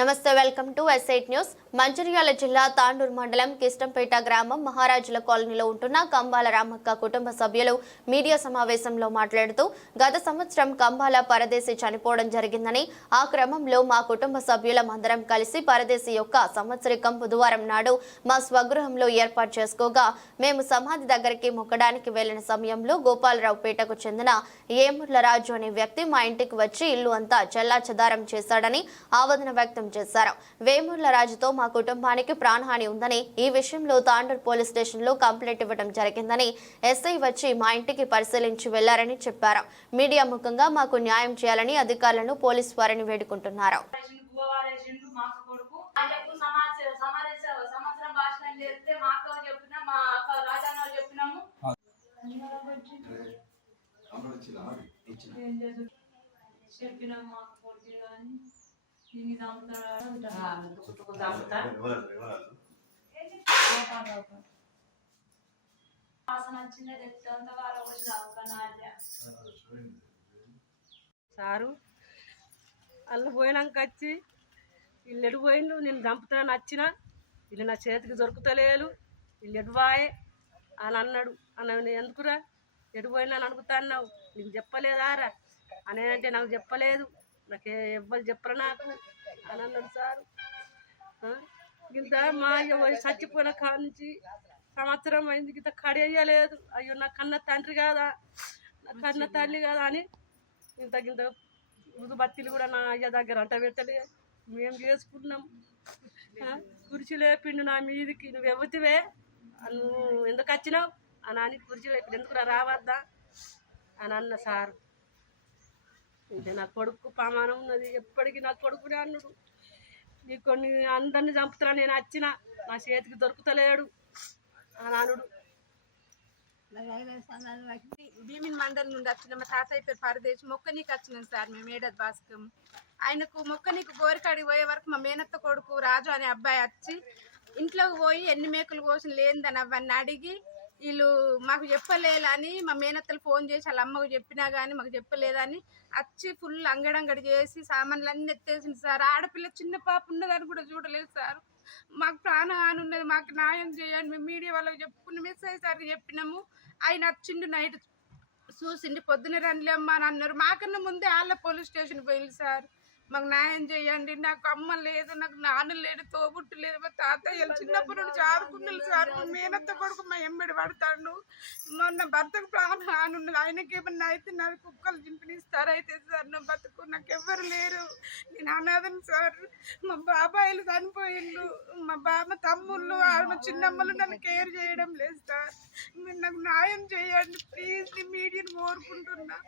నమస్తే welcome to SIT news Mancherial జిల్లా తాండూరు మండలం కిష్టంపేట గ్రామం మహారాజుల కాలనీలో ఉంటున్న కంబాల రామక్క కుటుంబ సభ్యులు మీడియా సమావేశంలో మాట్లాడుతూ గత సంవత్సరం కంబాల పరదేశి చనిపోవడం జరిగిందని ఆ క్రమంలో మా కుటుంబ సభ్యులం అందరం కలిసి పరదేశి యొక్క సంవత్సరికం బుధవారం నాడు మా స్వగృహంలో ఏర్పాటు చేసుకోగా మేము సమాధి దగ్గరికి మొక్కడానికి వెళ్ళిన సమయంలో గోపాలరావుపేటకు చెందిన ఏముర్లరాజు అనే వ్యక్తి మా ఇంటికి వచ్చి ఇల్లు అంతా చెల్లాచెదారం చేశాడని ఆవేదన వ్యక్తం చేశారు. వేముర్ల రాజుతో మా కుటుంబానికి ప్రాణహాని ఉందని ఈ విషయంలో తాండూర్ పోలీస్ స్టేషన్లో కంప్లైంట్ ఇవ్వడం జరిగిందని ఎస్ఐ వచ్చి మా ఇంటికి పరిశీలించి వెళ్ళారని చెప్పారు. మీడియా ముఖంగా మాకు న్యాయం చేయాలని అధికారులను పోలీసు వారిని వేడుకుంటున్నారు. వారేసిండు, గువ్వ వారేసిండు, మా అక్క కొడుకు. ఆయనకు సమాచారం సమావేశ సంవత్సరం భాషణం చేస్తే మా అక్క చెప్పిన మా అక్క రాజాన్న చెప్పినాము. ఏం లేదు చెప్పినాము మా వాసన వచ్చిందే తెచ్చంత వారం వచ్చిన సారు అల్లు పోయినాక వచ్చి వీళ్ళు ఎటు పోయిండు నేను దంపుతా నచ్చిన వీళ్ళు నా చేతికి దొరుకుతలేరు వీళ్ళు ఎటువాయే అని అన్నాడు. అన్న ఎందుకురా? ఎటు పోయినా అని అడుగుతా అన్నావు. నీకు చెప్పలేదారా? అని నాకు చెప్పలేదు. నాకు ఎవ్వరు చెప్పరు నాకు. అని అన్నాడు సారు. ఇంత మా చచ్చిపోయిన పోయి చచ్చిపోయిన సంవత్సరం అయింది. ఇంత కడియలేదు అయ్యో నా కన్న తండ్రి కాదా? నా కన్న తల్లి కదా అని ఇంత ఇంత బత్తీలు కూడా నా అయ్య దగ్గర అంట పెట్టలే. మేము చేసుకున్నాం. కురిచి కుర్చీ లేపిండు నా మీదికి. నువ్వు ఎవతివే నువ్వు ఎందుకు వచ్చినావు? అని అని కుర్చీ లేపిండు ఎందుకు రావద్దా? అని అన్న సారు. ఇంకా నా కొడుకు ప్రమాణం ఉన్నది. ఎప్పటికీ నా కొడుకునే అన్నుడు. నీ కొన్ని అందరిని చంపుతున్నా నేను వచ్చిన నా చేతికి దొరుకుతలేడు అని అనుడు భీమిన్ మండలి నుండి వచ్చిన మా తాతయ్య పేరు పరదేశ్ మొక్కనీకి వచ్చినాం సార్ మేము ఏడాది భాస్కం ఆయనకు మొక్కనీకు గోరికాడికి పోయే వరకు మా మేనత్త కొడుకు రాజు అనే అబ్బాయి వచ్చి ఇంట్లోకి పోయి ఎన్ని మేకలు కోసిన లేనిదని అవన్నీ అడిగి వీళ్ళు మాకు చెప్పలేదని మా మేనత్తలు ఫోన్ చేసి వాళ్ళ అమ్మకు చెప్పినా కానీ మాకు చెప్పలేదని వచ్చి ఫుల్ అంగడంగడి చేసి సామాన్లు అన్ని ఎత్తేసింది సార్. ఆడపిల్ల చిన్న పాప ఉన్నదని కూడా చూడలేదు సార్. మాకు ప్రాణహాని ఉన్నది మాకు న్యాయం చేయండి మేము మీడియా వాళ్ళకి చెప్పుకుని మెసేజ్ సార్ చెప్పినాము. ఆయన వచ్చిండు నైట్ చూసిండు పొద్దున రండి అమ్మ అని అన్నారు. మాకన్నా ముందే వాళ్ళ పోలీస్ స్టేషన్ పోయింది సార్. మాకు న్యాయం చేయండి. నాకు అమ్మ లేదు నాకు నాన్న లేడు తోబుట్టు లేదు. మా తాతయ్యలు చిన్నప్పటి నుండి ఆడుకున్నారు సార్ మేనత్త కొడుకు మా ఎంబడి పడతాడు. మొన్న భర్తకు ప్రాణం హాని ఉన్నది ఆయనకి ఏమన్నా అయితే నాకు కుక్కలు చింపినిస్తారు అయితే సార్ నా బతుకు నాకు ఎవ్వరు లేరు. నేను అనాథను సార్. మా బాబాయిలు చనిపోయిండు మా బామ్మ తమ్ముళ్ళు ఆ- మా చిన్నమ్మలు నన్ను కేర్ చేయడం లేదు సార్. మీరు నాకు న్యాయం చేయండి. ప్లీజ్ నీ కోరుకుంటున్నా.